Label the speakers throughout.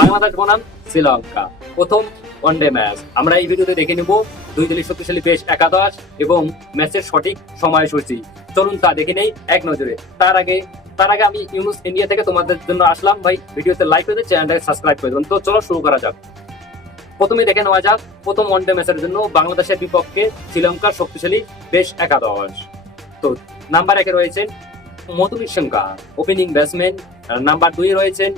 Speaker 1: বাংলাদেশ বনাম শ্রীলঙ্কা। প্রথম one day match আমরা এই ভিডিওতে দেখে নেব দুই দলের শক্তিশালী বেশ একাদশ এবং ম্যাচের সঠিক সময়সূচি। চলুন তা দেখে নেই এক নজরে। তার আগে তার আগে আমি ইউনুস ইন্ডিয়া থেকে তোমাদের জন্য আসলাম। ভাই, ভিডিওতে লাইক করে চ্যানেলটাকে সাবস্ক্রাইব করে দেবেন তো চলো শুরু করা যাক। প্রথমে দেখে নেওয়া যাক প্রথম ওয়ানডে ম্যাচের জন্য বাংলাদেশের বিপক্ষে শ্রীলঙ্কার শক্তিশালী বেশ একাদশ। তো নাম্বার একে রয়েছেন মধুবীর শঙ্কা ওপেনিং ব্যাটসম্যান নাম্বার দুই রয়েছেন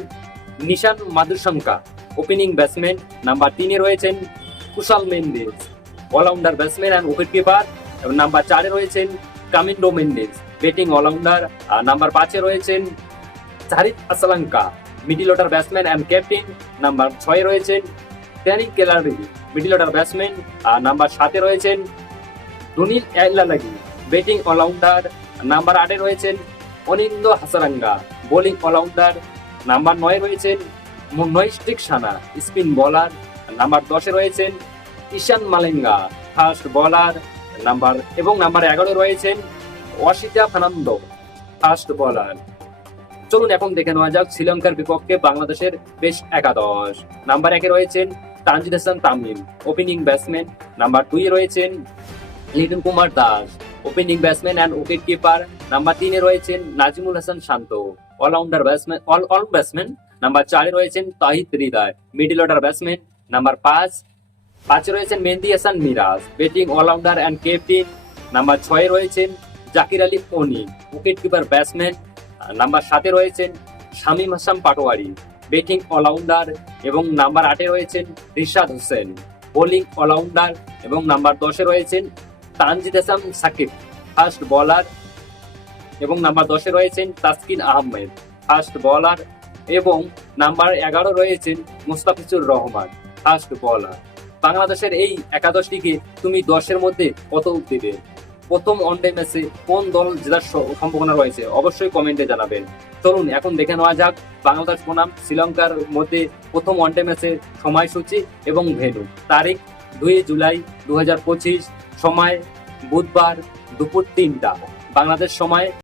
Speaker 1: Nishan Madushanka opening batsman number তিনে রয়েছেন Kusal Mendis allrounder batsman and wicket keeper এবং নাম্বার চারে রয়েছেন কামিন্ডো মেন্ডেজ ব্যাটিং অলরাউন্ডার আর নাম্বার পাঁচে রয়েছেন Charith Asalanka. Middle order batsman and captain number ছয়ে রয়েছেন ট্যানিক কেলারি মিডিল অর্ডার ব্যাটসম্যান আর নাম্বার সাতে রয়েছেন Dunith Wellalage. Batting allrounder number আটে রয়েছেন Wanindu Hasaranga. Bowling allrounder number নয় রয়েছেন নৈষ্টিক সানা, স্পিন বলার। নাম্বার দশে রয়েছেন Eshan Malinga fast bowler number এবং নাম্বার এগারো রয়েছেন অসিতা ফার্নান্দো ফাস্ট বলার চলুন এখন দেখে নেওয়া যাক শ্রীলঙ্কার বিপক্ষে বাংলাদেশের বেশ একাদশ। নাম্বার একে রয়েছেন Tanzid Hasan Tamim opening batsman number দুই রয়েছেন Liton Kumar Das. Opening batsman and wicket keeper number তিনে রয়েছেন Najmul Hasan Shanto. Allrounder batsman all all batsman number চারে রয়েছেন Towhid Hridoy. Middle order batsman number পাঁচ। পাঁচে রয়েছেন Mehidy Hasan Miraz. Batting allrounder and captain number ছয়ে রয়েছেন জাকির আলী ওনি উইকেট কিপার ব্যাটসম্যান নাম্বার সাতে রয়েছেন শামীম হাসান পাটোয়ারি। ব্যাটিং অলরাউন্ডার এবং নাম্বার আটে রয়েছেন রিশাদ হোসেন। বোলিং অলরাউন্ডার এবং নাম্বার দশে রয়েছেন তানজিদ হাসান সাকিব ফার্স্ট বলার এবং নাম্বার দশে রয়েছেন তাসকিন আহমেদ ফার্স্ট বলার এবং নাম্বার এগারো রয়েছেন মুস্তাফিজুর রহমান ফার্স্ট বলার। বাংলাদেশের এই একাদশটিকে তুমি দশের মধ্যে কত দেবে প্রথম ওয়ানডে ম্যাচে কোন দল জেতার সম্ভাবনা রয়েছে? অবশ্যই কমেন্টে জানাবেন। চলুন, এখন দেখে নেওয়া যাক বাংলাদেশ বনাম শ্রীলঙ্কার মধ্যে প্রথম ওয়ানডে ম্যাচের সময়সূচি এবং ভেন্যু। তারিখ, দুই জুলাই দু হাজার পঁচিশ। সময় বুধবার দুপুর তিনটা। বাংলাদেশ সময়